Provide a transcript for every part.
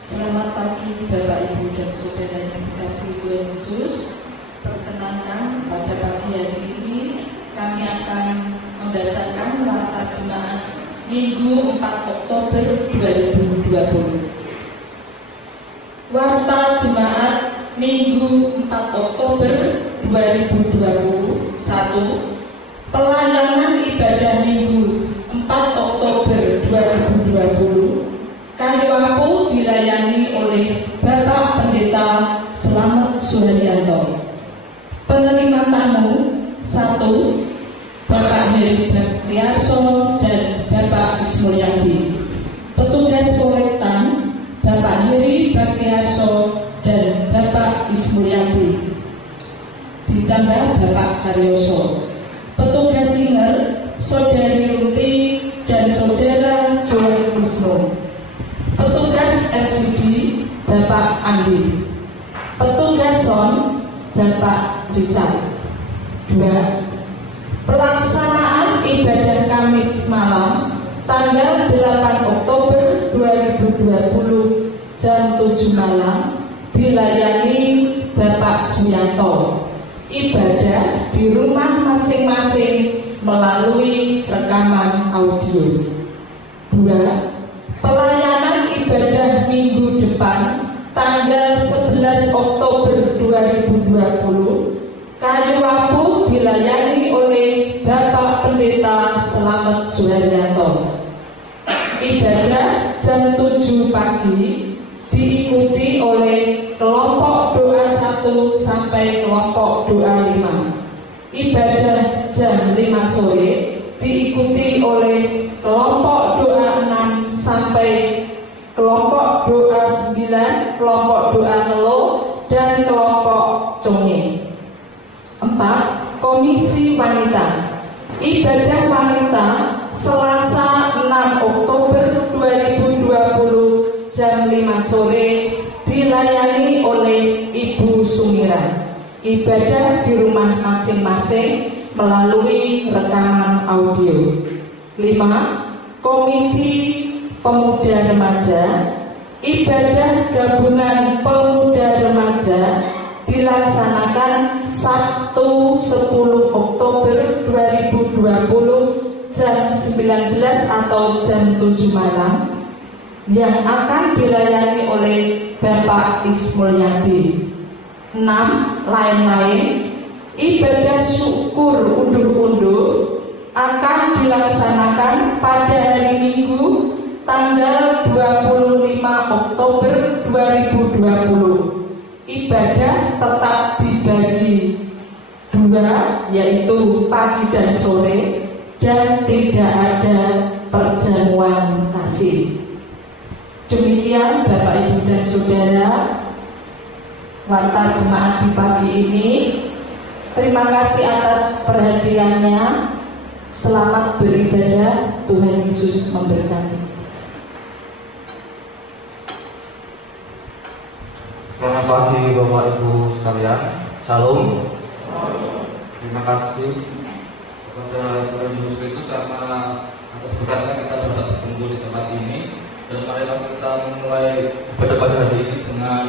Selamat pagi Bapak, Ibu, dan Saudara yang dikasihi Tuhan Yesus. Perkenankan pada pagi hari ini kami akan membacakan warta jemaat Minggu 4 Oktober 2020. Warta jemaat Minggu 4 Oktober 2021. Pelayanan ibadah Minggu 4 Oktober 2020. Kaliwapu dilayani oleh Bapak Pendeta Slamet Suharyanto. Penerima tamu 1. Bapak Heri Baktiarso dan Bapak Ismulyadi. Petugas Korektan Bapak Heri Baktiarso dan Bapak Ismulyadi. Ditambah Bapak Karyoso. Petugas singer Saudari Ruti dan Saudara Joy Wisnu. Petugas LCD Bapak Andi. Petugas Son Bapak Richard. 2. Pelaksanaan ibadah Kamis malam tanggal 8 Oktober 2020 jam 7 malam dilayani Bapak Suyanto. Ibadah di rumah masing-masing melalui rekaman audio. 2. Pelayanan ibadah minggu depan tanggal 11 Oktober 2020 Kaliwapu dilayani oleh Bapak Pendeta Slamet Suharyanto. Ibadah jam 7 pagi diikuti oleh kelompok doa 1 sampai kelompok doa 5. Ibadah jam 5 sore diikuti oleh kelompok doa 6 sampai kelompok doa 9, kelompok doa 0 dan kelompok conge. 4. Komisi Wanita. Ibadah wanita Selasa 6 Oktober 2020 jam 5 sore dilayani oleh Ibu Sumiran. Ibadah di rumah masing-masing melalui rekaman audio. 5. Komisi Pemuda Remaja. Ibadah gabungan pemuda remaja dilaksanakan Sabtu 10 Oktober 2020 jam 19 atau jam 7 malam yang akan dilayani oleh Bapak Ismulyadi. 6. Lain-lain. Ibadah syukur undur-undur akan dilaksanakan pada hari Minggu tanggal 25 Oktober 2020. Ibadah tetap dibagi 2, yaitu pagi dan sore, dan tidak ada perjamuan kasih. Demikian Bapak, Ibu, dan Saudara warta jemaat di pagi ini. Terima kasih atas perhatiannya. Selamat beribadah. Tuhan Yesus memberkati. Selamat pagi Bapak Ibu sekalian. Shalom. Terima kasih kepada Tuhan Yesus Kristus karena atas berkatnya kita dapat berkumpul di tempat ini. Dan marilah kita memulai ibadah pada hari ini dengan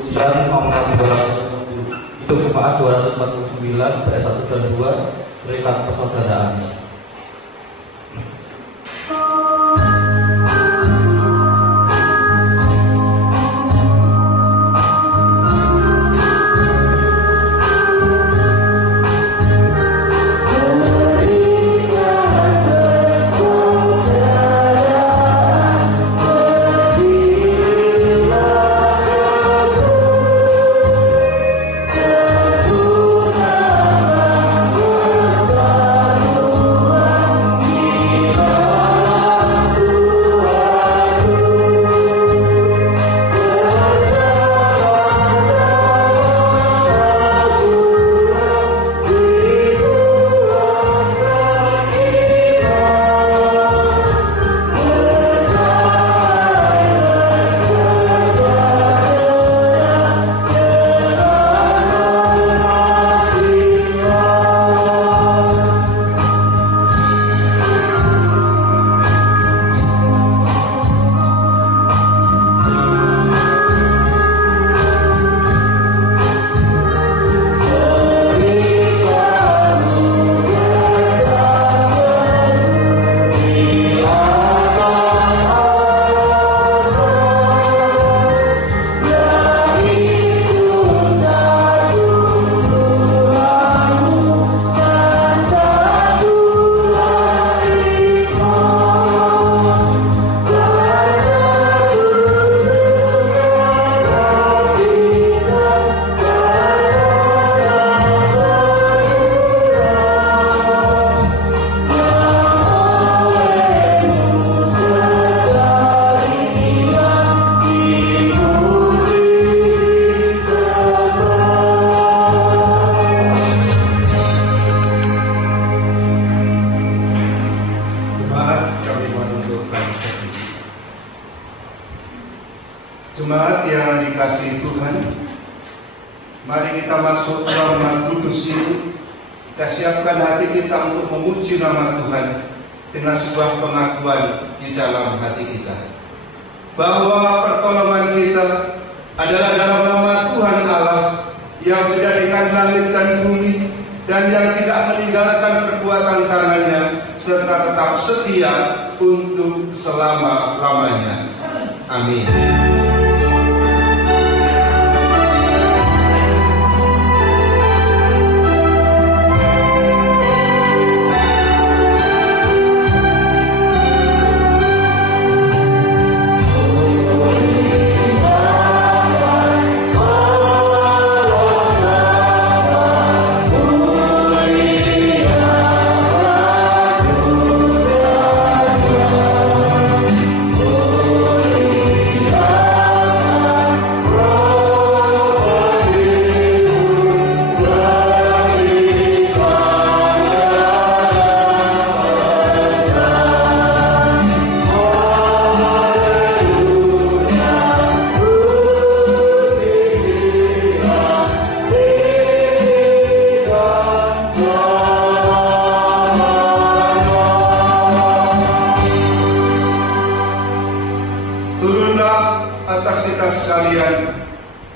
ujian nomor 240. Hidup Jemaat 249 ayat 1 dan 2, berikan persaudaraan. Jemaat yang dikasihi Tuhan, mari kita masuk ruangan kudus ini. Kita siapkan hati kita untuk memuji nama Tuhan dengan sebuah pengakuan di dalam hati kita, bahwa pertolongan kita adalah dalam nama Tuhan Allah yang menjadikan langit dan bumi, dan yang tidak meninggalkan perbuatan tangannya, serta tetap setia untuk selama-lamanya. Amin.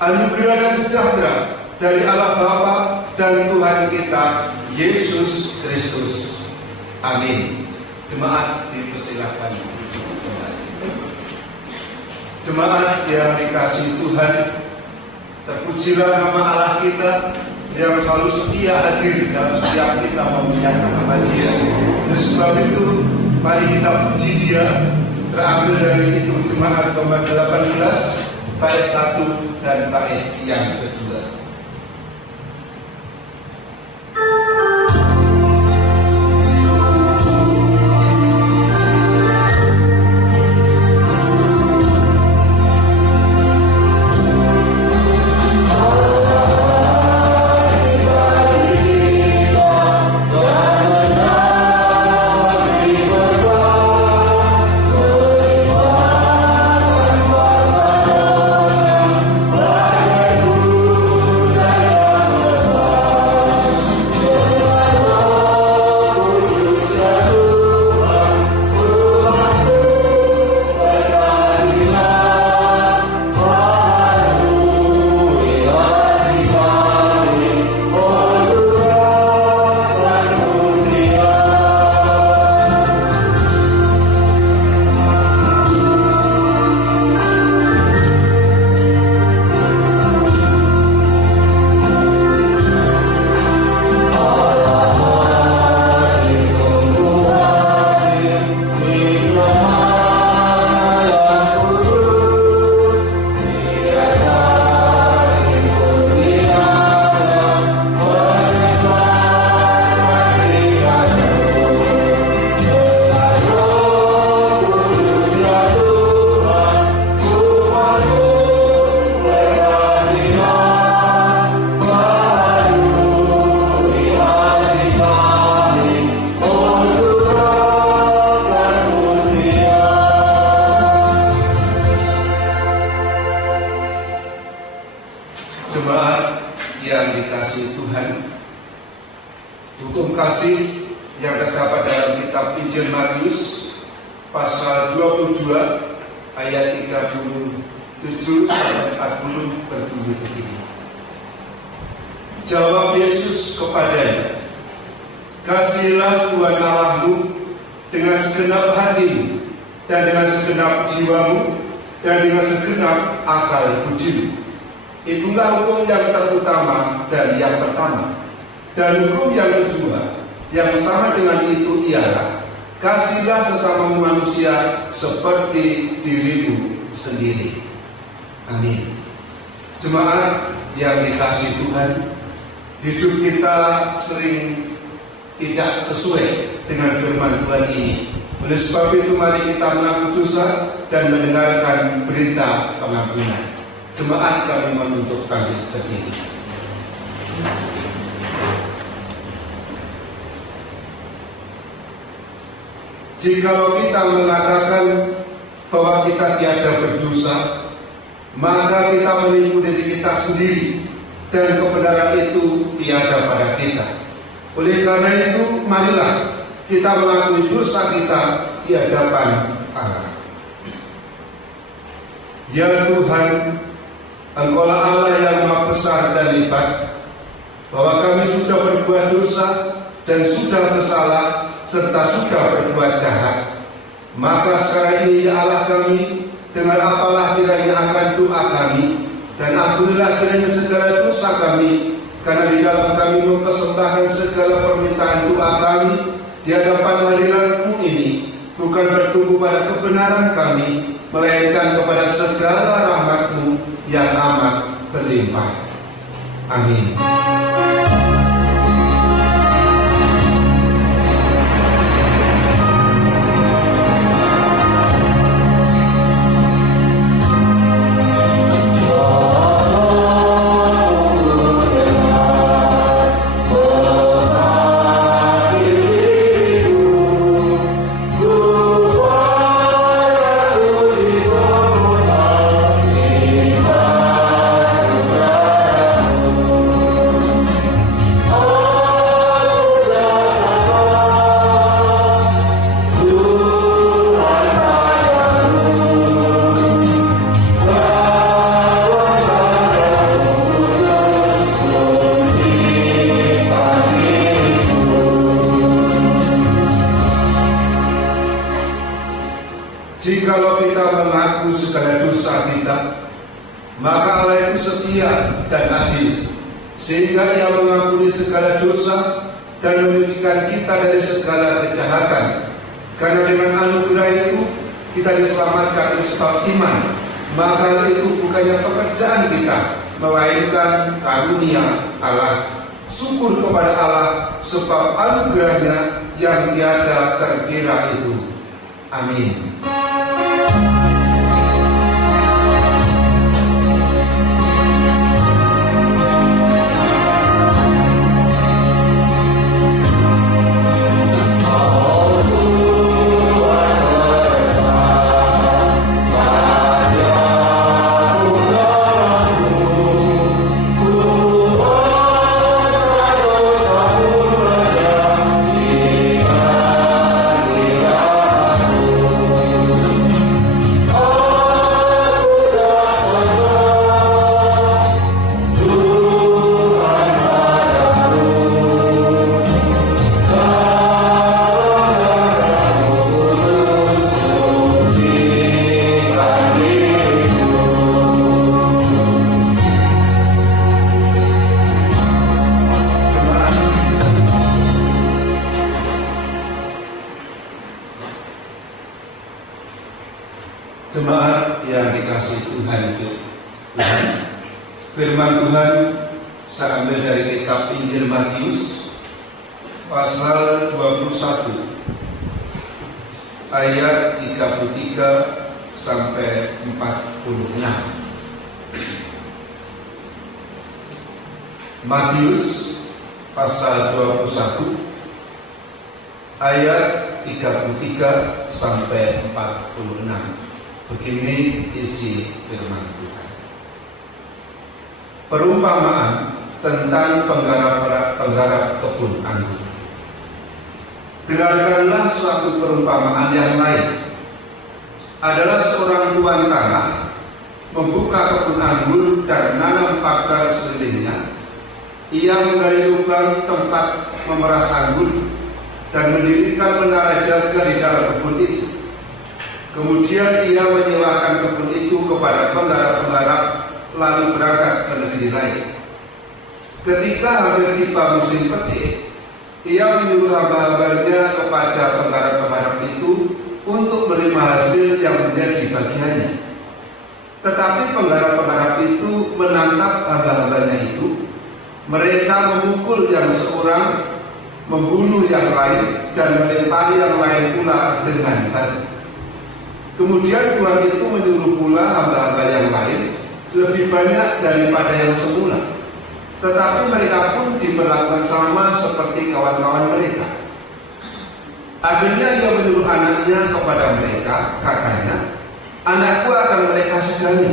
Anugerah dan sejahtera dari Allah Bapa dan Tuhan kita Yesus Kristus. Amin. Jemaat dipersilakan. Jemaat yang dikasihi Tuhan, terpujilah nama Allah kita yang selalu setia hadir dalam setiap kita memuliakan nama Dia. Oleh sebab itu, mari kita puji Dia. Terambil dari itu Jemaat nomor 18 bait 1 dan bait yang kedua. Jemaat yang dikasihi Tuhan, hukum kasih yang terdapat dalam kitab Injil Matius pasal 22 ayat 37 sampai 40 berbunyi begini. Jawab Yesus kepadanya, "Kasihilah Tuhan Allahmu dengan segenap hatimu, dan dengan segenap jiwamu, dan dengan segenap akal budimu. Itulah hukum yang terutama dan yang pertama. Dan hukum yang kedua, yang sama dengan itu ialah, kasihilah sesama manusia seperti dirimu sendiri." Amin. Jemaat yang dikasihi Tuhan, hidup kita sering tidak sesuai dengan firman Tuhan ini. Oleh sebab itu, mari kita mengaku dosa dan mendengarkan berita pengampunan. Jemaat, kami menuntut bangkit berdiri. Jikalau kita mengatakan bahwa kita tiada berdosa, maka kita menipu diri kita sendiri dan kebenaran itu tiada pada kita. Oleh karena itu, marilah kita mengakui dosa kita di hadapan Allah. Ya Tuhan, Engkaulah Allah yang Maha Besar dan Hebat, bahwa kami sudah berbuat dosa dan sudah bersalah serta sudah berbuat jahat. Maka sekarang ini ya Allah kami, dengan apalah kiranya akan doa kami, dan ampunilah kiranya segala dosa kami, karena di dalam kami mempersembahkan segala permintaan doa kami di hadapan hadirat-Mu ini, bukan bertumbuh pada kebenaran kami, melainkan kepada segala rahmat-Mu yang amat berlimpah. Amin. Jikalau kita mengaku segala dosa kita, maka Allah itu setia dan adil, sehingga Ia mengampuni segala dosa dan menyucikan kita dari segala kejahatan. Karena dengan anugerah itu kita diselamatkan dari sebab iman. Maka itu bukannya pekerjaan kita, melainkan karunia Allah. Syukur kepada Allah sebab anugerahnya yang tiada terkira itu. Amin. Jemaat yang dikasihi Tuhan, firman Tuhan saya ambil dari kitab Injil Matius pasal 21 ayat 33 sampai 46. Matius pasal 21 ayat 33 sampai 46. Begini isi firman Tuhan. Perumpamaan tentang penggarap kebun anggur. Dengarkanlah suatu perumpamaan yang lain. Adalah seorang tuan tanah membuka kebun anggur dan menanam pagar sekelilingnya. Ia menggali lubang tempat memeras anggur dan mendirikan menara jaga di dalam kebun itu. Kemudian ia menyewakan kebun itu kepada penggarap-penggarap lalu berangkat ke negeri lain. Ketika hampir tiba musim petik, ia menyuruh hamba-hambanya kepada penggarap-penggarap itu untuk menerima hasil yang menjadi bagiannya. Tetapi penggarap-penggarap itu menangkap hamba-hambanya itu. Mereka memukul yang seorang, membunuh yang lain, dan melempari yang lain pula dengan batu. Kemudian Tuhan itu menyuruh pula hamba-hamba yang lain lebih banyak daripada yang semula. Tetapi mereka pun diperlakukan sama seperti kawan-kawan mereka. Akhirnya ia menyuruh anaknya kepada mereka, katanya, "Anakku akan mereka segani.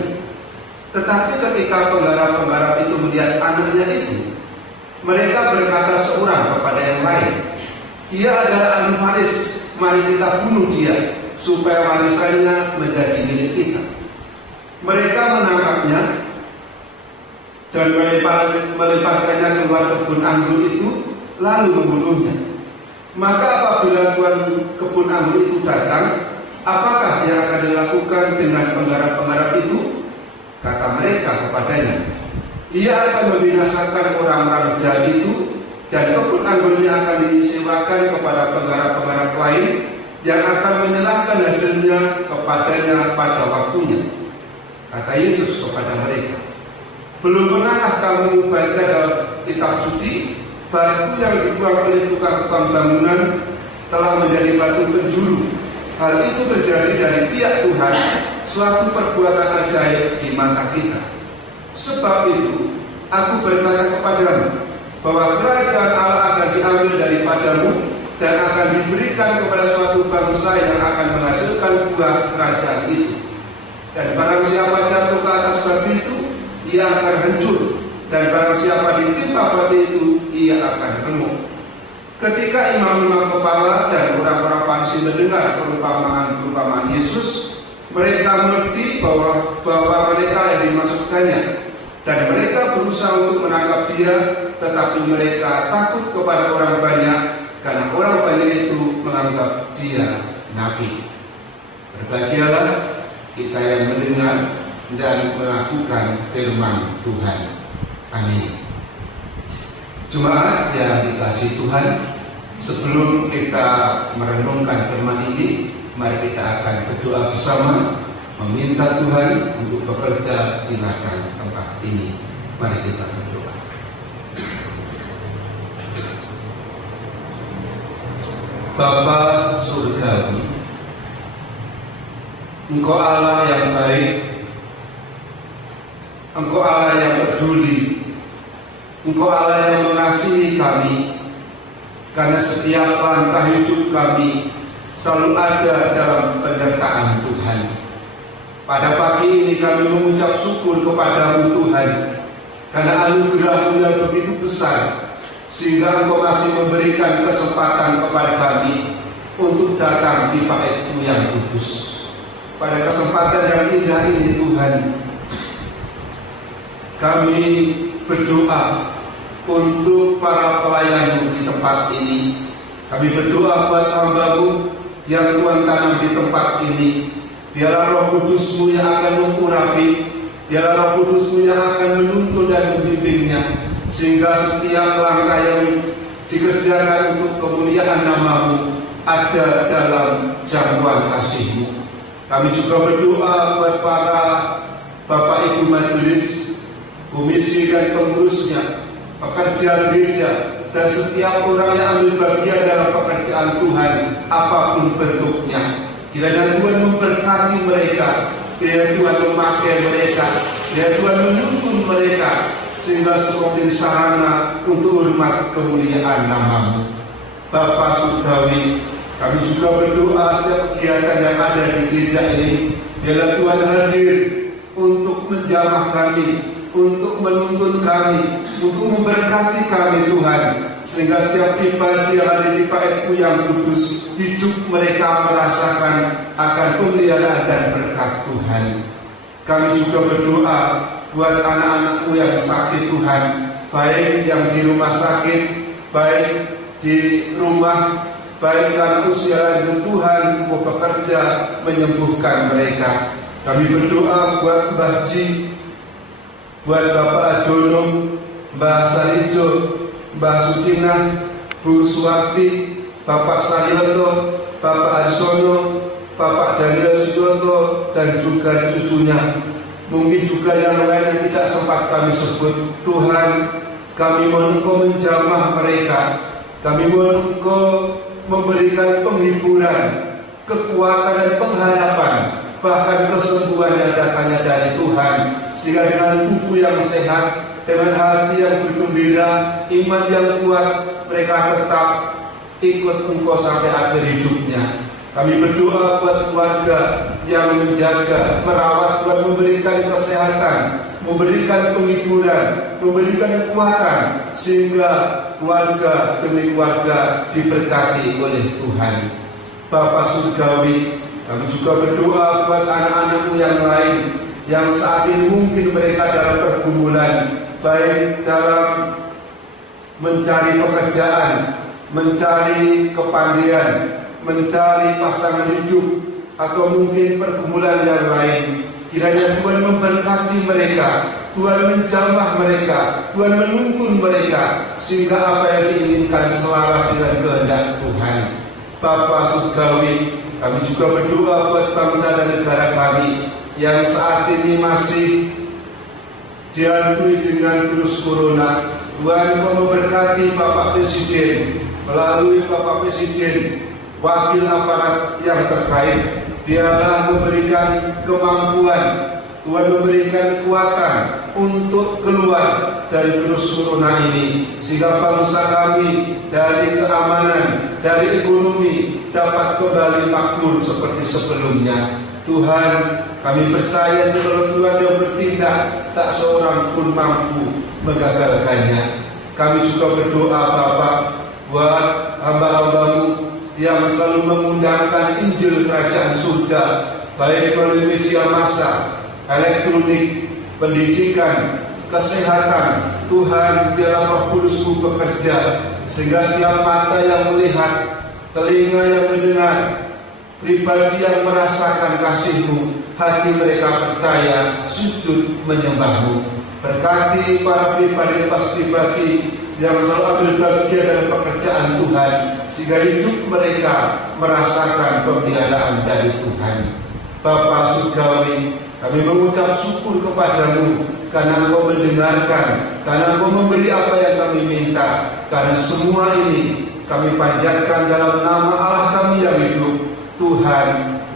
Tetapi ketika penggarap-penggarap itu melihat anaknya itu, mereka berkata seorang kepada yang lain, "Ia adalah ahli waris, mari kita bunuh dia, supaya warisannya menjadi milik kita." Mereka menangkapnya dan melemparkannya keluar kebun anggur itu, lalu membunuhnya. Maka apabila tuan kebun anggur itu datang, apakah yang akan dilakukan dengan penggarap-penggarap itu? Kata mereka kepadanya, "Ia akan membinasakan orang-orang jahat itu, dan kebun anggurnya akan disewakan kepada penggarap-penggarap lain yang akan menyerahkan hasilnya kepadanya pada waktunya." Kata Yesus kepada mereka, "Belum pernahkah kamu baca dalam kitab suci, batu yang dibuang oleh tukang-tukang bangunan telah menjadi batu penjuru? Hal itu terjadi dari pihak Tuhan, suatu perbuatan ajaib di mata kita. Sebab itu, aku berkata kepadamu, bahwa kerajaan Allah akan diambil daripadamu dan akan diberikan kepada suatu bangsa yang akan menghasilkan buah kerajaan itu. Dan barang siapa jatuh ke atas batu itu, ia akan hancur. Dan barang siapa ditimpa batu itu, ia akan remuk." Ketika imam-imam kepala dan orang-orang Farisi mendengar perumpamaan Yesus, mereka mengerti bahwa mereka yang dimaksudkannya, dan mereka berusaha untuk menangkap dia, tetapi mereka takut kepada orang banyak, karena orang banyak itu menganggap dia nabi. Berbahagialah kita yang mendengar dan melakukan firman Tuhan. Amin. Jemaat yang dikasihi Tuhan, sebelum kita merenungkan firman ini, mari kita akan berdoa bersama, meminta Tuhan untuk bekerja di ladang tempat ini. Mari kita berdoa. Bapa surgawi, Engkau Allah yang baik, Engkau Allah yang peduli, Engkau Allah yang mengasihi kami, karena setiap langkah hidup kami selalu ada dalam penyertaan Tuhan. Pada pagi ini kami mengucap syukur kepada-Mu Tuhan, karena anugerah-Mu yang begitu besar, sehingga Engkau masih memberikan kesempatan kepada kami untuk datang di bait-Mu yang kudus. Pada kesempatan yang indah ini Tuhan, kami berdoa untuk para pelayan-Mu di tempat ini. Kami berdoa buat hamba-Mu yang Tuhan tanam di tempat ini. Biarlah Roh Kudus-Mu yang akan mengurapi, biarlah Roh Kudus-Mu yang akan menuntun dan membimbingnya, sehingga setiap langkah yang dikerjakan untuk kemuliaan nama-Mu ada dalam jangkauan kasih-Mu. Kami juga berdoa buat para Bapak Ibu Majelis, komisi dan pengurusnya, pekerja gereja, dan setiap orang yang ambil bagian dalam pekerjaan Tuhan, apapun bentuknya. Kiranya Tuhan memberkati mereka, kiranya Tuhan memakai mereka, kiranya Tuhan menuntun mereka, sehingga semua menjadi sarana untuk hormat kemuliaan nama-Mu. Bapa surgawi, kami juga berdoa setiap kegiatan yang ada di gereja ini, biarlah Tuhan hadir untuk menjamah kami, untuk menuntun kami, untuk memberkati kami Tuhan, sehingga setiap pribadi yang ada di bait-Mu yang kudus, hidup mereka merasakan akan pemeliharaan dan berkat Tuhan. Kami juga berdoa buat anak-anak-Mu yang sakit Tuhan, baik yang di rumah sakit, baik di rumah, baik karena usia lanjut Tuhan, Engkau bekerja menyembuhkan mereka. Kami berdoa buat Mbah Ji, buat Bapak Adono, Mbah Sarijo, Mbah Sukinah, Bu Suwati, Bapak Saryoto, Bapak Arisono, Bapak Daniel Sudoto, dan juga cucunya. Mungkin juga yang lain yang tidak sempat kami sebut. Tuhan, kami mohon Engkau menjamah mereka, kami mohon Engkau memberikan penghiburan, kekuatan dan pengharapan, bahkan kesembuhan yang datangnya dari Tuhan, sehingga dengan tubuh yang sehat, dengan hati yang bergembira, iman yang kuat, mereka tetap ikut Engkau sampai akhir hidupnya. Kami berdoa buat keluarga yang menjaga, merawat, Tuhan memberikan kesehatan, memberikan penghiburan, memberikan kekuatan, sehingga keluarga demi keluarga diberkati oleh Tuhan. Bapa Surgawi, kami juga berdoa buat anak-anakmu yang lain, yang saat ini mungkin mereka dalam pergumulan, baik dalam mencari pekerjaan, mencari kepandaian, mencari pasangan hidup, atau mungkin pergumulan yang lain. Kiranya Tuhan memberkati mereka, Tuhan menjamah mereka, Tuhan menuntun mereka, sehingga apa yang diinginkan selaras dengan kehendak Tuhan. Bapa Surgawi, kami juga berdoa buat bangsa dan negara kami yang saat ini masih dihantui dengan virus corona. Tuhan memberkati Bapak Presiden, melalui Bapak Presiden, wakil aparat yang terkait. Biarlah memberikan kemampuan, Tuhan memberikan kekuatan untuk keluar dari virus corona ini, sehingga bangsa kami dari keamanan, dari ekonomi dapat kembali makmur seperti sebelumnya. Tuhan, kami percaya kalau Tuhan yang bertindak, tak seorang pun mampu menggagalkannya. Kami juga berdoa Bapa buat hamba-hambamu yang selalu mengundangkan Injil Kerajaan Surga, baik melalui media massa, elektronik, pendidikan, kesehatan. Tuhan, biarlah Roh Kudus-Mu bekerja, sehingga setiap mata yang melihat, telinga yang mendengar, pribadi yang merasakan kasih-Mu, hati mereka percaya, sujud menyembah-Mu. Berkati para pribadi yang selalu ambil bagian dalam pekerjaan Tuhan, sehingga hidup mereka merasakan pemeliharaan dari Tuhan. Bapa Surgawi, kami mengucap syukur kepadamu karena Engkau mendengarkan, karena Engkau memberi apa yang kami minta. Karena semua ini kami panjatkan dalam nama Allah kami yang hidup, Tuhan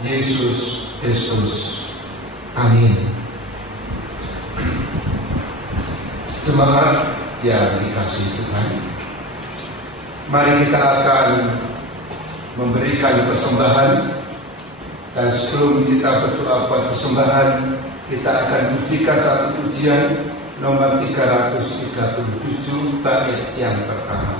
Yesus Kristus. Amin. Jemaat yang dikasihi Tuhan, mari kita akan memberikan persembahan. Dan sebelum kita berdoa buat persembahan, kita akan ujikan satu pujian nomor 337 bait yang pertama.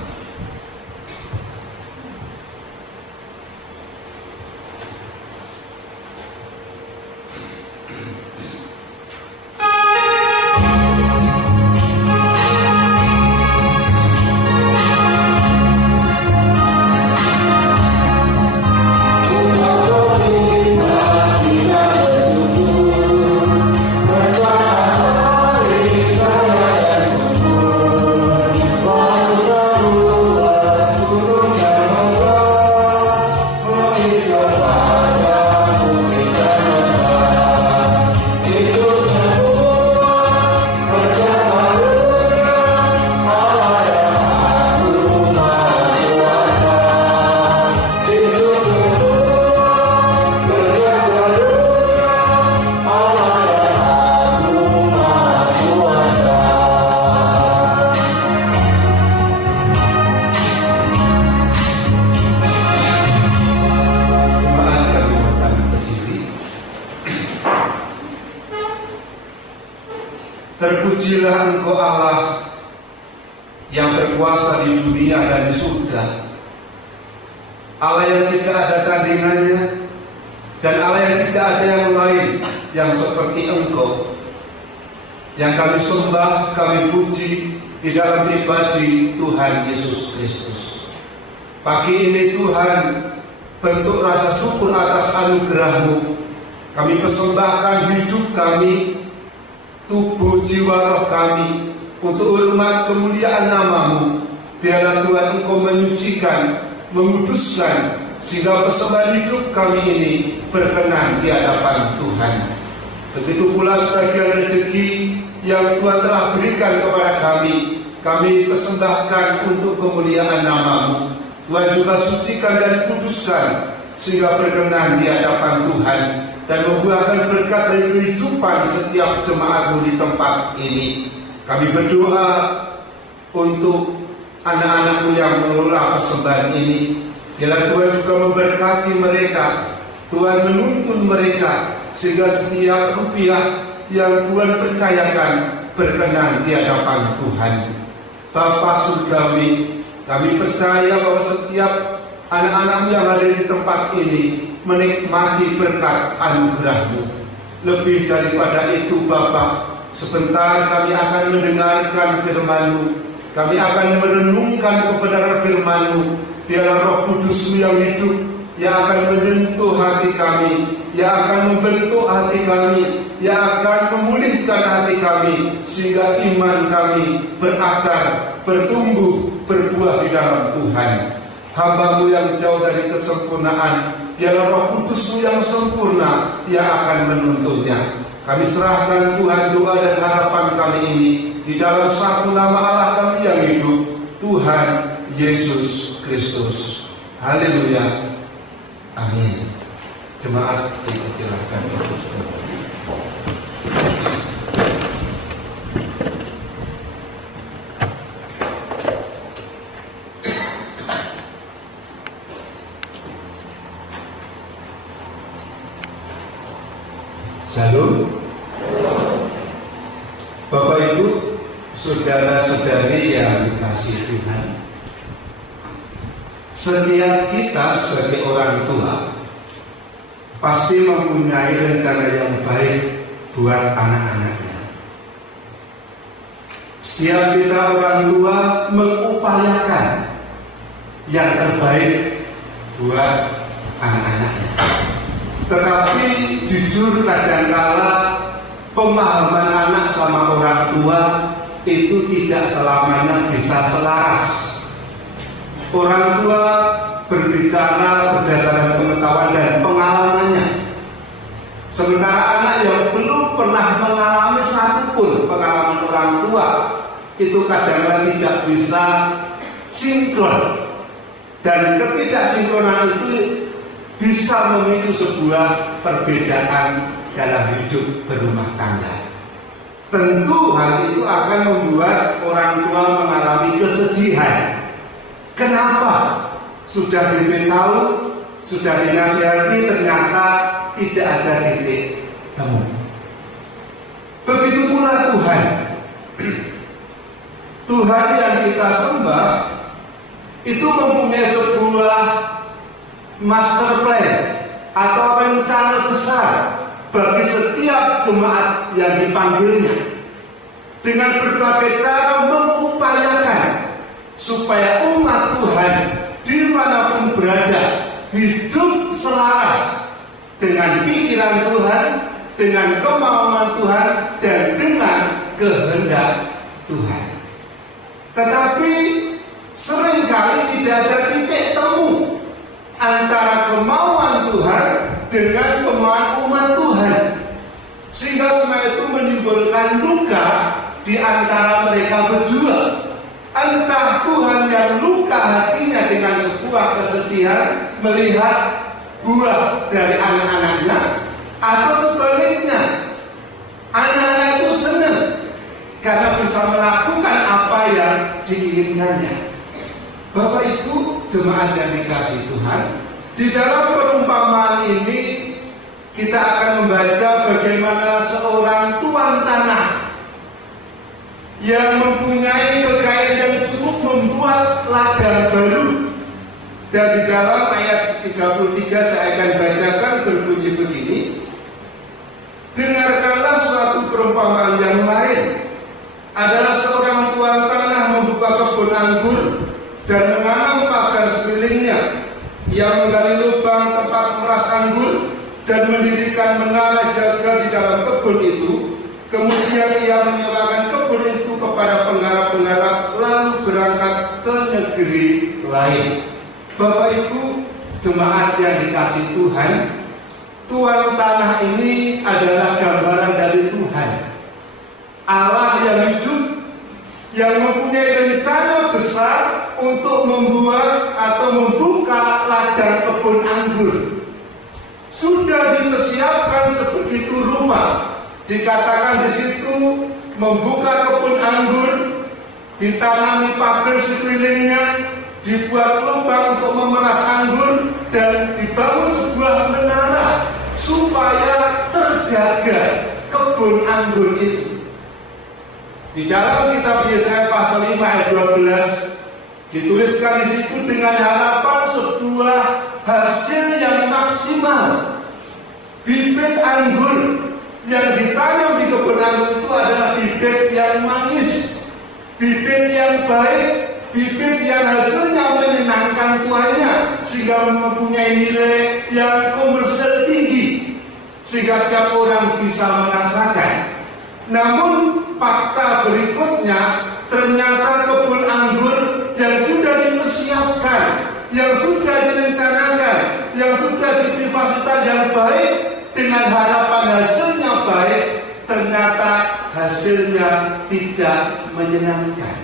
Terpujilah Engkau Allah yang berkuasa di dunia dan di surga, Allah yang tidak ada tandingannya, dan Allah yang tidak ada yang lain yang seperti Engkau, yang kami sembah, kami puji di dalam pribadi Tuhan Yesus Kristus. Pagi ini Tuhan, bentuk rasa syukur atas anugerah-Mu, kami persembahkan hidup kami, tubuh, jiwa, roh kami untuk hormat kemuliaan nama-Mu. Biarlah Tuhan Engkau menyucikan, menguduskan, sehingga persembahan hidup kami ini berkenan di hadapan Tuhan. Begitu pula sebagian rezeki yang Tuhan telah berikan kepada kami persembahkan untuk kemuliaan nama-Mu. Tuhan juga sucikan dan kuduskan, sehingga berkenan di hadapan Tuhan dan membuahkan berkat dari kehidupan setiap jemaat-Mu di tempat ini. Kami berdoa untuk anak-anak-Mu yang mengelola persembahan ini. Biarlah Tuhan juga memberkati mereka. Tuhan menuntun mereka sehingga setiap rupiah yang Tuhan percayakan berkenan di hadapan Tuhan. Bapa Surgawi, kami percaya bahwa setiap anak-anak yang ada di tempat ini menikmati berkat anugerah-Mu. Lebih daripada itu Bapa, sebentar kami akan mendengarkan firman-Mu. Kami akan merenungkan kebenaran firman-Mu. Biarlah Roh Kudus-Mu yang hidup, yang akan menyentuh hati kami, yang akan membentuk hati kami, yang akan memulihkan hati kami, sehingga iman kami berakar, bertumbuh, berbuah di dalam Tuhan. Hamba-Mu yang jauh dari kesempurnaan, biarlah Roh Kudus-Mu yang sempurna yang akan menuntunnya. Kami serahkan Tuhan doa dan harapan kami ini di dalam satu nama Allah kami yang hidup, Tuhan Yesus Kristus. Haleluya. Amin. Jemaat dipersilakan. Salam. Bapak Ibu, saudara-saudari yang dikasihi Tuhan, setiap kita sebagai orang tua pasti mempunyai rencana yang baik buat anak-anaknya. Setiap kita orang tua mengupayakan yang terbaik buat anak-anaknya. Tetapi jujur kadangkala pemahaman anak sama orang tua itu tidak selamanya bisa selaras. Orang tua berbicara berdasarkan pengetahuan dan pengalamannya, sementara anak yang belum pernah mengalami satupun pengalaman orang tua itu kadang-kadang tidak bisa sinkron, dan ketidaksinkronan itu bisa memicu sebuah perbedaan dalam hidup berumah tangga. Tentu hal itu akan membuat orang tua mengalami kesedihan. Kenapa? Sudah diberitahu, sudah dinasihati, ternyata tidak ada titik temu. Begitu pula Tuhan. Tuhan yang kita sembah itu mempunyai sebuah master plan atau rencana besar bagi setiap jemaat yang dipanggilnya, dengan berbagai cara mengupayakan supaya umat Tuhan dimanapun berada hidup selaras dengan pikiran Tuhan, dengan kemauan Tuhan, dan dengan kehendak Tuhan. Tetapi seringkali tidak ada titik temu antara kemauan Tuhan dengan kemauan umat Tuhan, sehingga semua itu menimbulkan luka di antara mereka berdua. Entah Tuhan yang luka hatinya dengan sebuah kesedihan melihat buah dari anak-anaknya, atau sebaliknya anak-anak itu senang karena bisa melakukan apa yang diinginkannya. Bapak Ibu jemaat yang dikasihi Tuhan, di dalam perumpamaan ini kita akan membaca bagaimana seorang tuan tanah yang mempunyai kekayaan yang cukup membuat ladang baru. Dan di dalam ayat 33 saya akan bacakan berbunyi begini: dengarkanlah suatu perumpamaan yang lain. Adalah seorang tuan tanah membuka kebun anggur dan menanam pagar sekelilingnya. Ia menggali lubang tempat meras anggur dan mendirikan menara jaga di dalam kebun itu. Kemudian ia menyewakan kebun itu kepada penggarap-penggarap, lalu berangkat ke negeri lain. Bapak Ibu jemaat yang dikasihi Tuhan, tuan tanah ini adalah gambaran dari Tuhan, Allah yang hidup, yang mempunyai rencana besar untuk membuat atau membuka ladang kebun anggur. Sudah dipersiapkan sebegitu rupa. Dikatakan di situ membuka kebun anggur, ditanami pagar sekelilingnya, dibuat lubang untuk memeras anggur, dan dibangun sebuah menara supaya terjaga kebun anggur itu. Di dalam kitab Yesaya pasal 5 ayat 12 dituliskan di situ dengan harapan sebuah hasil yang maksimal. Bibit anggur yang ditanam di kebun anggur itu adalah bibit yang manis, bibit yang baik, bibit yang hasilnya menyenangkan tuannya, sehingga mempunyai nilai yang komersial tinggi, sehingga setiap orang bisa merasakan. Namun fakta berikutnya, ternyata kebun anggur yang sudah dipersiapkan, yang sudah direncanakan, yang sudah diberi fasilitas yang baik, dengan harapan hasilnya baik, ternyata hasilnya tidak menyenangkan.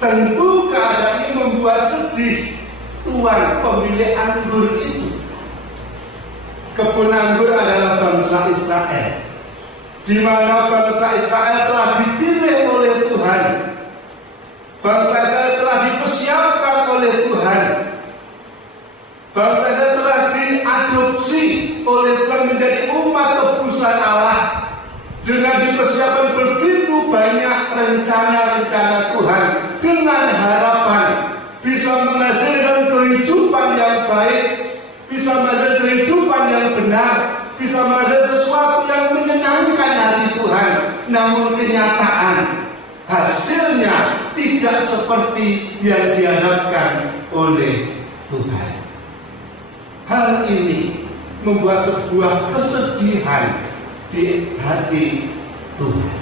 Tentu keadaan ini membuat sedih tuan pemilik anggur itu. Kebun anggur adalah bangsa Israel, di mana bangsa Israel telah dipilih oleh Tuhan. Bangsa Israel telah dipersiapkan oleh Tuhan. Bangsa Israel telah diadopsi oleh Tuhan menjadi umat tebusan Allah, dengan dipersiapkan begitu banyak rencana-rencana Tuhan, dengan harapan bisa menghasilkan kehidupan yang baik, bisa menghasilkan kehidupan yang benar, bisa menghasilkan sesuatu yang menyenangkan hati Tuhan. Namun kenyataan hasilnya tidak seperti yang diharapkan oleh Tuhan. Hal ini membuat sebuah kesedihan di hati Tuhan.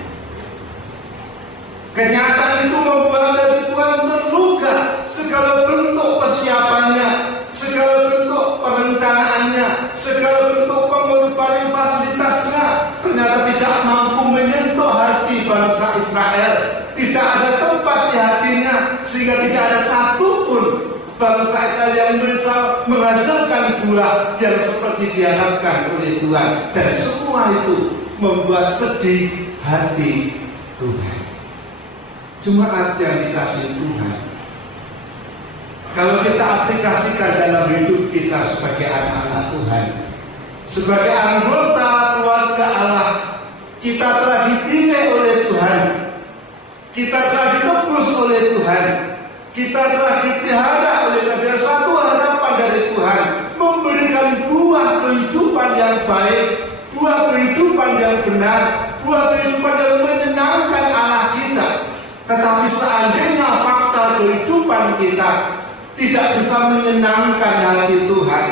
Kenyataan itu membuat hati Tuhan terluka. Segala bentuk persiapannya, segala bentuk perencanaannya, segala bentuk pengorbanan fasilitasnya ternyata tidak mampu menyentuh hati bangsa Israel. Tidak ada tempat di hatinya, sehingga tidak ada satupun bangsa Israel yang bisa menghasilkan buah yang seperti diharapkan oleh Tuhan. Dan semua itu membuat sedih hati Tuhan. Jemaat yang dikasihi Tuhan, kalau kita aplikasikan dalam hidup kita sebagai anak-anak Tuhan, sebagai anggota keluarga Allah, kita telah dipilih oleh Tuhan, kita telah ditebus oleh Tuhan, kita telah dipelihara oleh Tuhan. Dan satu harapan dari Tuhan, memberikan buah kehidupan yang baik, buah kehidupan yang benar, buah kehidupan yang menyenangkan Allah kita. Tetapi seandainya fakta kehidupan kita tidak bisa menyenangkan hati Tuhan,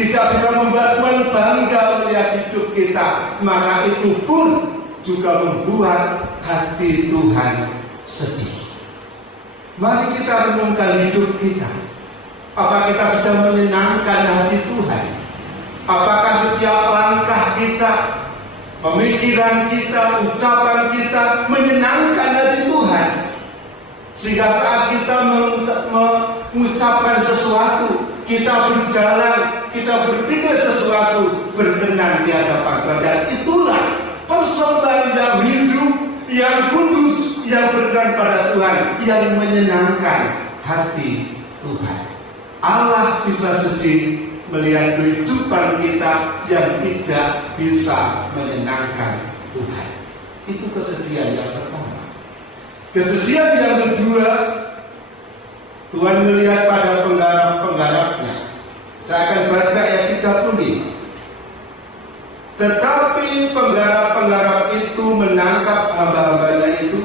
tidak bisa membuat Tuhan bangga melihat hidup kita, maka itu pun juga membuat hati Tuhan sedih. Mari kita renungkan hidup kita. Apakah kita sudah menyenangkan hati Tuhan? Apakah setiap langkah kita, pemikiran kita, ucapan kita menyenangkan hati Tuhan? Sehingga saat kita mengucapkan sesuatu, kita berjalan, kita berpikir sesuatu, berkenan di hadapan Tuhan. Dan itulah persembahan dalam hidup yang kudus, yang berkenan pada Tuhan, yang menyenangkan hati Tuhan. Allah bisa sedih melihat kehidupan kita yang tidak bisa menyenangkan Tuhan. Itu kesedihan yang pertama. Kesedihan yang kedua, Tuhan melihat pada penggarap-penggarapnya. Saya akan baca ayat 35. Tetapi penggarap-penggarap itu menangkap hamba-hambanya itu.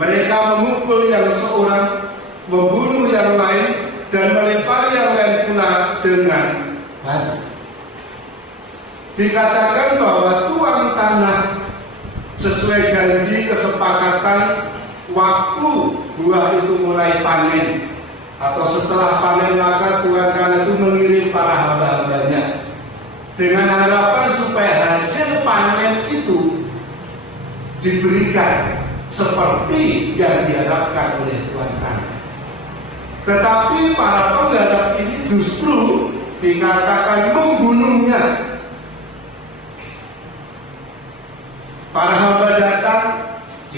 Mereka memukul yang seorang, membunuh yang lain, dan melempar yang lain pula dengan batu. Dikatakan bahwa tuan tanah sesuai janji kesepakatan waktu buah itu mulai panen, atau setelah panen maka tuan tanah itu mengirim para hamba-hambanya dengan harapan supaya hasil panen itu diberikan seperti yang diharapkan oleh tuan tanah. Tetapi para penggarap ini justru dikatakan membunuhnya. Para hamba datang,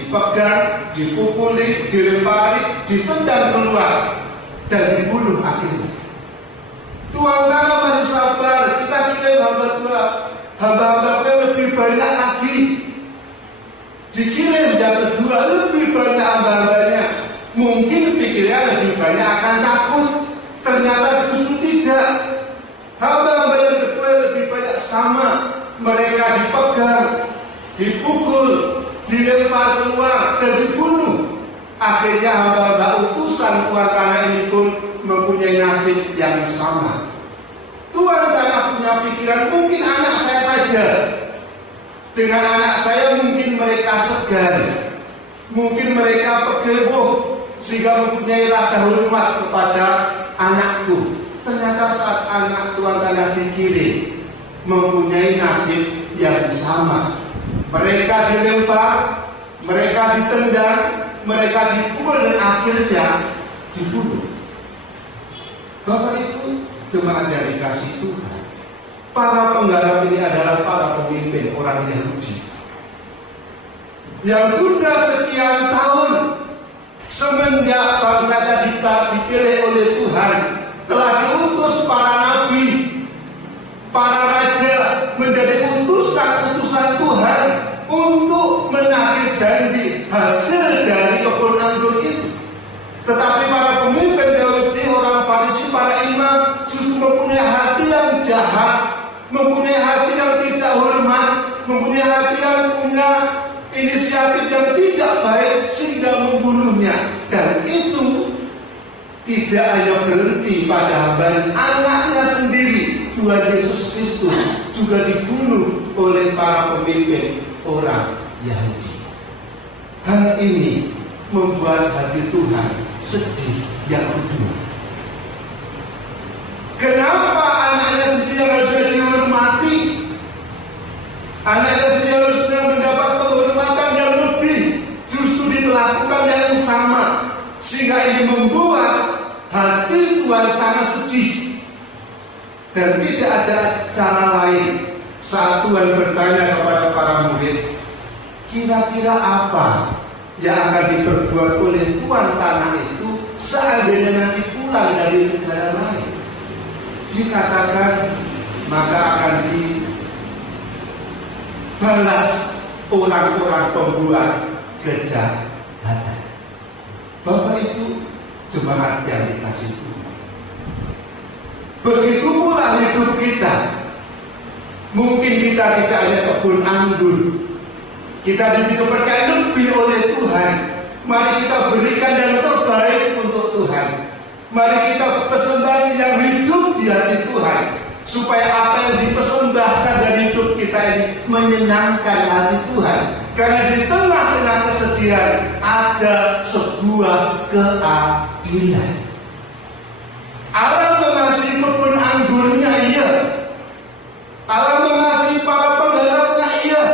dipegang, dipukuli, dilempari, ditendang keluar, dan dibunuh akhirnya. Tuhan tanah masih sabar, kita kirim hamba Tuhan, hamba-hamba Tuhan lebih banyak lagi. Dikirim yang kedua lebih banyak hamba-hambanya. Mungkin pikirnya lebih banyak akan takut, ternyata justru tidak. Hamba-hamba yang kedua lebih banyak sama, mereka dipegang, dipukul, dilempar keluar, dan dibunuh. Akhirnya hamba-hamba utusan Tuhan tanah ini pun mempunyai nasib yang sama. Tuhan tanah punya pikiran, mungkin anak saya saja. Dengan anak saya mungkin mereka segar, mungkin mereka pegeboh, sehingga mempunyai rasa hormat kepada anakku. Ternyata saat anak Tuhan tanah dikirim, mempunyai nasib yang sama. Mereka dilempar, mereka ditendang, mereka dipukul, dan akhirnya dibunuh. Bapak Ibu, jemaat yang dikasih Tuhan, para penggarap ini adalah para pemimpin orang Yahudi yang sudah sekian tahun semenjak bangsa tadi dipilih oleh Tuhan, telah diutus para nabi, para raja menjadi utusan-utusan Tuhan untuk menagih janji hasil dari kebun anggur itu. Tetapi para pemimpin Yahudi, orang Farisi, para imam justru mempunyai hati yang jahat, mempunyai hati yang tidak hormat, mempunyai hati yang punya inisiatif yang tidak baik, sehingga membunuhnya. Dan itu tidak hanya berhenti pada hamba, anaknya sendiri, Tuhan Yesus Kristus, juga dibunuh oleh para pemimpin orang Yahudi. Hal ini membuat hati Tuhan sedih yang kedua. Kenapa anaknya sendiri harusnya dihormati? Anaknya sendiri harusnya mendapat penghormatan yang lebih, justru dilakukan yang sama, sehingga ini membuat hati Tuhan sangat sedih. Dan tidak ada cara lain saat Tuhan bertanya kepada para murid, kira-kira apa yang akan diperbuat oleh Tuhan tanah itu seandainya nanti pulang dari negara lain? Dikatakan maka akan dibalas orang-orang pembuat kejahatan. Bapak Ibu, jemaat yang dikasih Tuhan, begitu pula hidup kita. Mungkin kita tidak hanya kebun anggur, kita diberi kepercayaan lebih oleh Tuhan. Mari kita berikan yang terbaik untuk Tuhan. Mari kita persembahkan yang hidup di hati Tuhan, supaya apa yang dipersembahkan dari hidup kita ini menyenangkan hati Tuhan. Karena di tengah-tengah kesedihan ada sebuah keadilan. Allah mengasihi kebun anggurnya, iya. Allah mengasihi para penggarapnya, iya.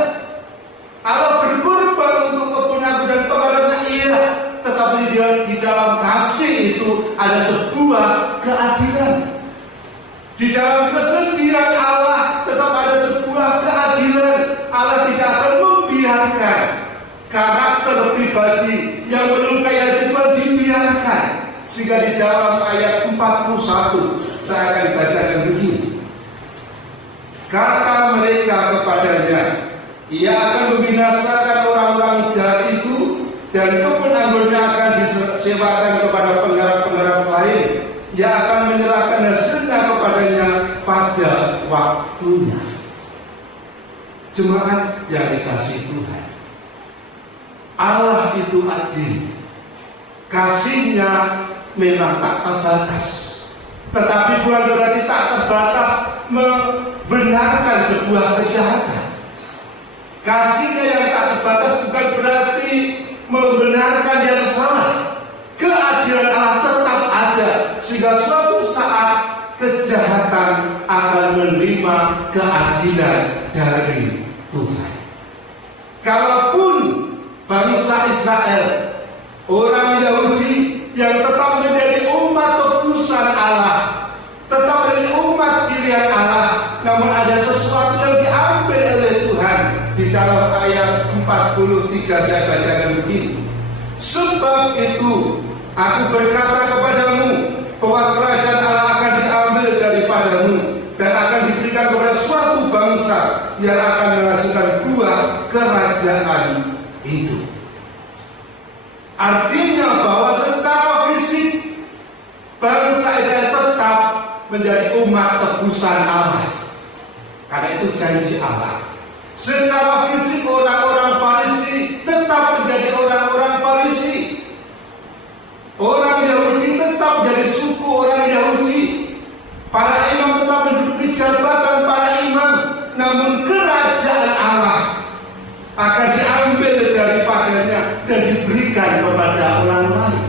Allah berkorban untuk kebun anggur dan penggarapnya, iya. Tetapi di dalam kasih itu ada sebuah keadilan. Di dalam kesedihan Allah tetap ada sebuah keadilan. Allah tidak akan membiarkan karakter pribadi yang melukai hati Tuhan dibiarkan. Sehingga di dalam ayat 41 saya akan bacakan begini. Kata mereka kepadanya, ia akan membinasakan orang-orang jahat itu, dan kebun anggurnya akan disewakan kepada penggarap-penggarap lain. Ia akan menyerahkan hasilnya kepadanya pada waktunya. Jemaat yang dikasihi Tuhan, Allah itu adil. Kasih-Nya memang tak terbatas, tetapi bukan berarti tak terbatas membenarkan sebuah kejahatan. Kasih-Nya yang tak terbatas bukan berarti membenarkan yang salah. Keadilan Allah tetap ada, sehingga suatu saat kejahatan akan menerima keadilan dari Tuhan. Kalaupun bangsa Israel, orang Yahudi yang tetap menjadi umat tebusan Allah, tetap menjadi umat pilihan Allah, namun ada sesuatu yang diambil oleh Tuhan. Di dalam ayat 43 saya bacakan begini. Sebab itu aku berkata kepadamu bahwa kerajaan Allah akan diambil daripadamu dan akan diberikan kepada suatu bangsa yang akan menghasilkan buah kerajaan itu. Artinya bahwa secara fisik bangsa Israel tetap menjadi umat tebusan Allah, karena itu janji Allah. Secara fisik orang-orang Farisi tetap menjadi orang-orang Farisi. Orang Yahudi tetap jadi suku orang Yahudi. Para imam tetap menduduki jabatan para imam. Namun kerajaan Allah akan diambil daripadanya dan diberikan kepada orang lain.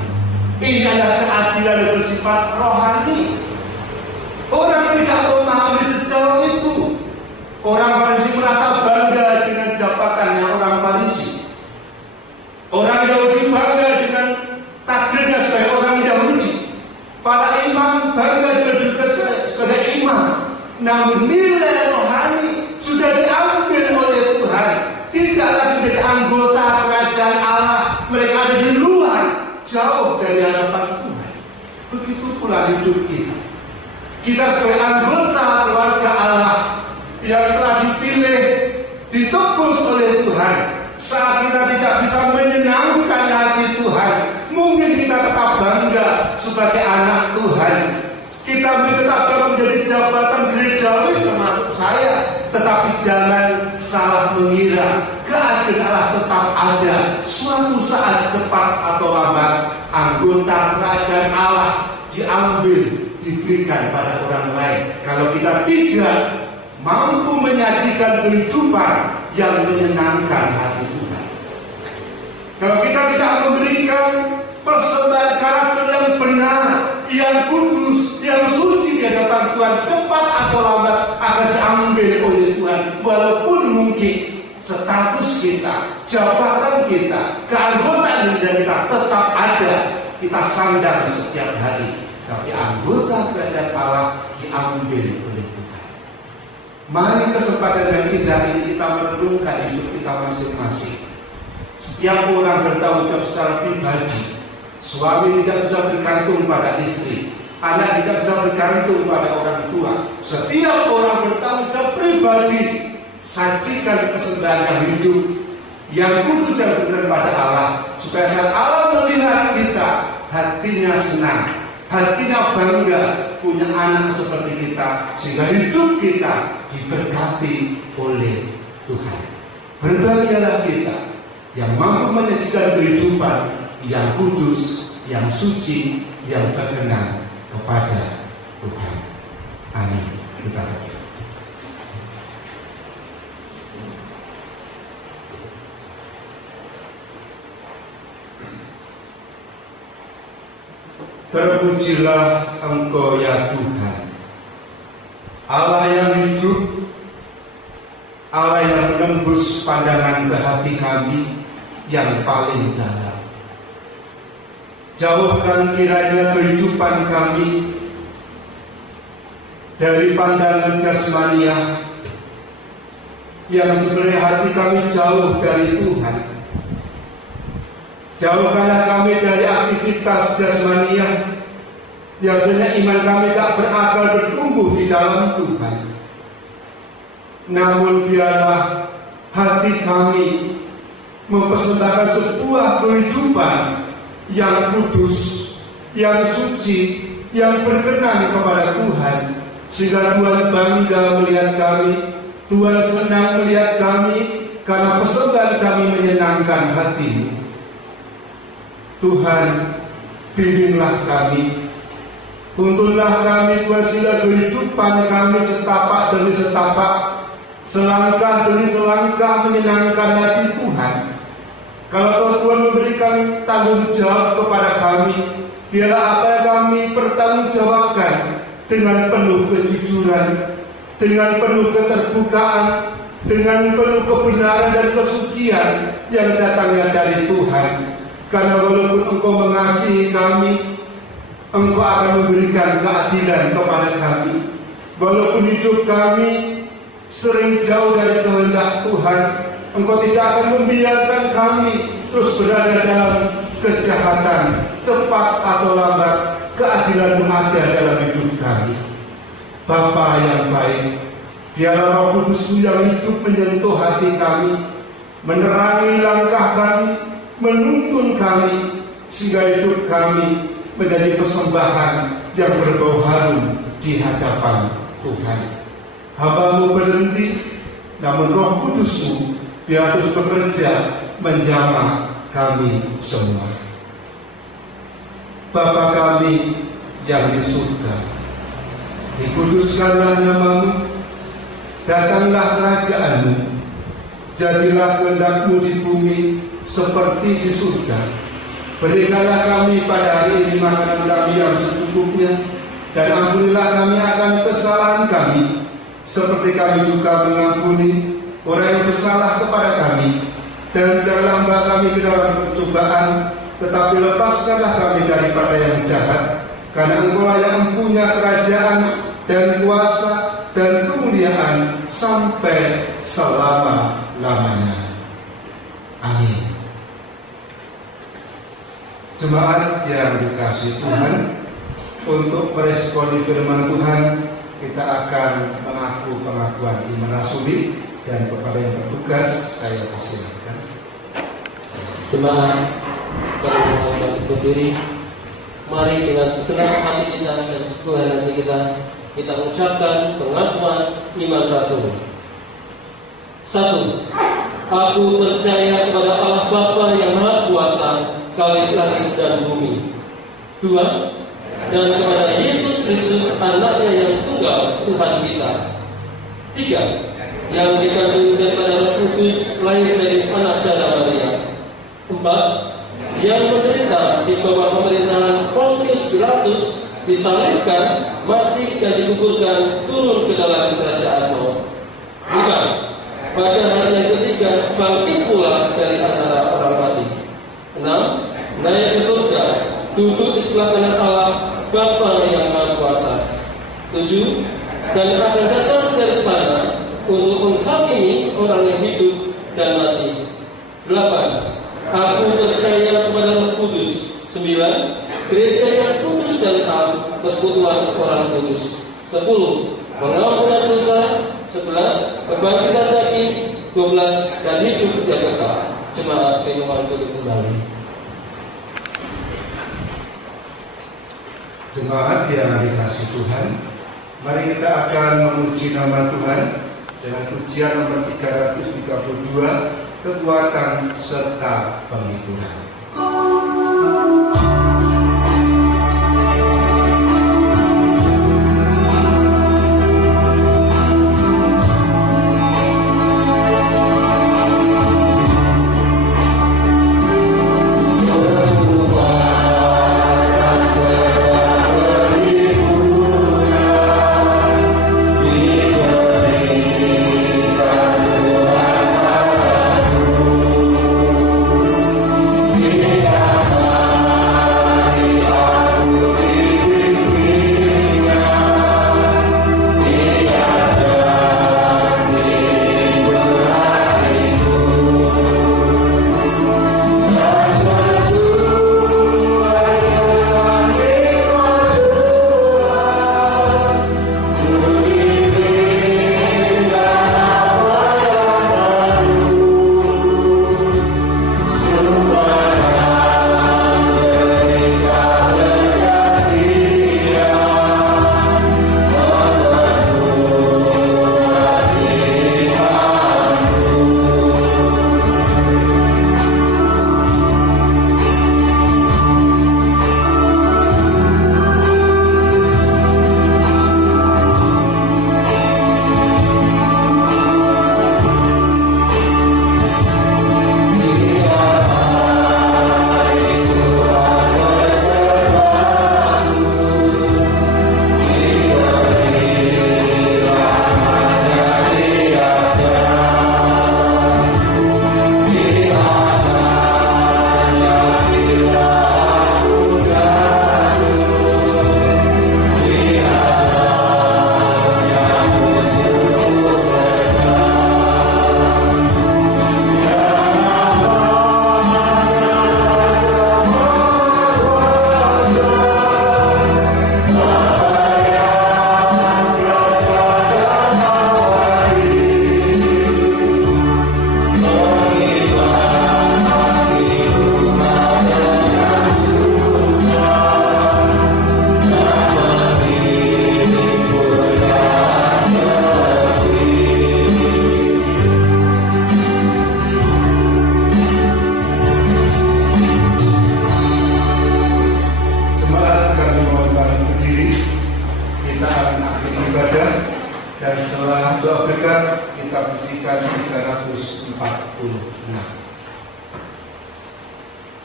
Ini adalah keadilan yang bersifat rohani. Orang tidak memahami sejauh itu. Orang Farisi merasa bangga dengan jabatannya orang Farisi. Orang Yahudi bangga dengan takdirnya sebagai orang Yahudi. Para imam bangga dengan dirinya sebagai imam. Namun nilai rohani sudah diambil oleh Tuhan. Tidak lagi menjadi anggota kerajaan Allah. Mereka ada di luar, jauh dari hadapan Tuhan. Begitu pula hidup kita. Kita sebagai anggota keluarga Allah yang telah dipilih, ditebus oleh Tuhan. Saat kita tidak bisa menyenangkan hati Tuhan, mungkin kita tetap bangga sebagai anak Tuhan. Kita tetap menjadi jabatan gerejawi termasuk saya. Tetapi jangan salah mengira, keadilan Allah tetap ada. Suatu saat cepat atau lambat, anggota kerajaan Allah diambil, diberikan pada orang lain. Kalau kita tidak mampu menyajikan kehidupan yang menyenangkan hati Tuhan, kalau kita tidak memberikan persembahan karakter yang benar, yang kudus, yang suci di hadapan Tuhan, cepat atau lambat akan diambil oleh Tuhan. Walaupun mungkin status kita, jabatan kita, keanggotaan kita tetap ada, kita sandang setiap hari, tapi anggota kerajaan Allah diambil oleh Tuhan. Mari kesempatan yang indah ini kita merenungkan hidup kita masing-masing. Setiap orang bertanggung jawab secara pribadi. Suami tidak bisa bergantung pada istri, anak tidak bisa bergantung pada orang tua. Setiap orang bertanggung jawab pribadi. Sajikan kesembahan yang hidup, yang kudus dan benar pada Allah, supaya saat Allah melihat kita, hatinya senang, hatinya bangga punya anak seperti kita, sehingga hidup kita diberkati oleh Tuhan. Berbahagialah kita yang mampu menyajikan kehidupan yang kudus, yang suci, yang berkenan kepada Tuhan. Amin. Kita berdoa. Terpujilah Engkau ya Tuhan, Allah yang hidup, Allah yang menembus pandangan ke hati kami yang paling dalam. Jauhkan kiranya kehidupan kami dari pandangan jasmania yang sebenarnya hati kami jauh dari Tuhan. Jauhkanlah kami dari aktivitas jasmania yang banyak iman kami tak berakal bertumbuh di dalam Tuhan. Namun biarlah hati kami mempersembahkan sebuah kehidupan yang kudus, yang suci, yang berkenan kepada Tuhan, sehingga Tuhan bangga melihat kami, Tuhan senang melihat kami, karena persembahan kami menyenangkan hati-Mu. Tuhan, bimbinglah kami, tuntunlah kami Tuhan, sehingga kehidupan kami setapak demi setapak, selangkah demi selangkah menyenangkan hati Tuhan. Kalau Tuhan memberikan tanggung jawab kepada kami, biarlah apa yang kami pertanggungjawabkan dengan penuh kejujuran, dengan penuh keterbukaan, dengan penuh kebenaran dan kesucian yang datangnya dari Tuhan. Karena walaupun Engkau mengasihi kami, Engkau akan memberikan keadilan kepada kami. Walaupun hidup kami sering jauh dari kehendak Tuhan, Engkau tidak akan membiarkan kami terus berada dalam kejahatan. Cepat atau lambat, keadilan-Mu ada dalam hidup kami. Bapa yang baik, biarlah Roh Kudus-Mu yang hidup menyentuh hati kami, menerangi langkah kami, menuntun kami, sehingga hidup kami menjadi persembahan yang berbau harum di hadapan Tuhan. Hamba-Mu berhenti, namun Roh Kudus-Mu biar terus bekerja menjamah kami semua. Bapa kami yang di surga, dikuduskanlah nama-Mu, datanglah kerajaan-Mu, jadilah kehendak-Mu di bumi seperti di surga. Berikanlah kami pada hari ini makanan kami yang secukupnya, dan ampunilah kami akan kesalahan kami, seperti kami juga mengampuni orang yang bersalah kepada kami. Dan janganlah membawa kami ke dalam percobaan, tetapi lepaskanlah kami daripada yang jahat, karena Engkau-lah yang mempunyai kerajaan dan kuasa dan kemuliaan sampai selama-lamanya. Amin. Jemaat yang dikasihi Tuhan, untuk meresponi firman Tuhan, kita akan mengaku pengakuan iman rasuli, dan kepada yang bertugas saya persilakan. Jemaat yang berdiri, mari dengan segenap hati kita dan segenap hati kita ucapkan pengakuan iman rasul. 1. Aku percaya kepada Allah Bapa yang Maha Kuasa, Khalik langit dan bumi. 2. Dan kepada Yesus Kristus, anaknya yang tunggal, Tuhan kita. 3. Yang dikandung daripada Roh Kudus, lahir dari anak darah Maria. 4. Yang menderita di bawah pemerintahan Pontius Pilatus, disalibkan, mati dan dikuburkan, turun ke dalam kerajaan maut. 5. Pada hari yang ketiga bangkit pula dari antara orang mati. 6. Naik ke surga, duduk di sebelah kanan Allah Bapa yang Maha Kuasa. 7. Dan akan datang dari sana untuk menghakimi orang yang hidup dan mati. 8. Aku percaya kepada Roh Kudus. 9. Gereja yang kudus dan taat, persekutuan orang kudus. 10. Pengampunan dosa. 11. Kebangkitan daging. 12. Dan hidup yang kekal. Jemaat Penuhan untuk kembali. Jemaat yang dikasihi Tuhan, mari kita akan memuji nama Tuhan dengan pujian nomor 332, kekuatan serta penghiburan. Amin.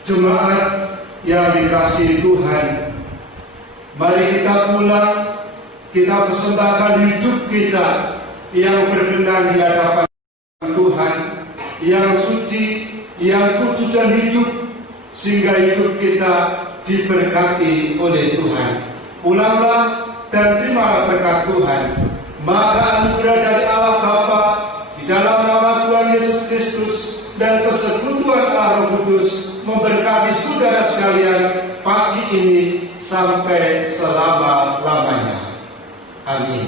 Jemaat yang dikasihi Tuhan, mari kita pulang, kita persembahkan hidup kita yang berkenan di hadapan Tuhan, yang suci, yang kudus dan hidup, sehingga hidup kita diberkati oleh Tuhan. Pulanglah dan terimalah berkat Tuhan. Maka anugerah dari Allah Bapa, di dalam nama Tuhan Yesus Kristus, dan persekutuan Allah Roh Kudus memberkati saudara sekalian pagi ini sampai selama-lamanya. Amin.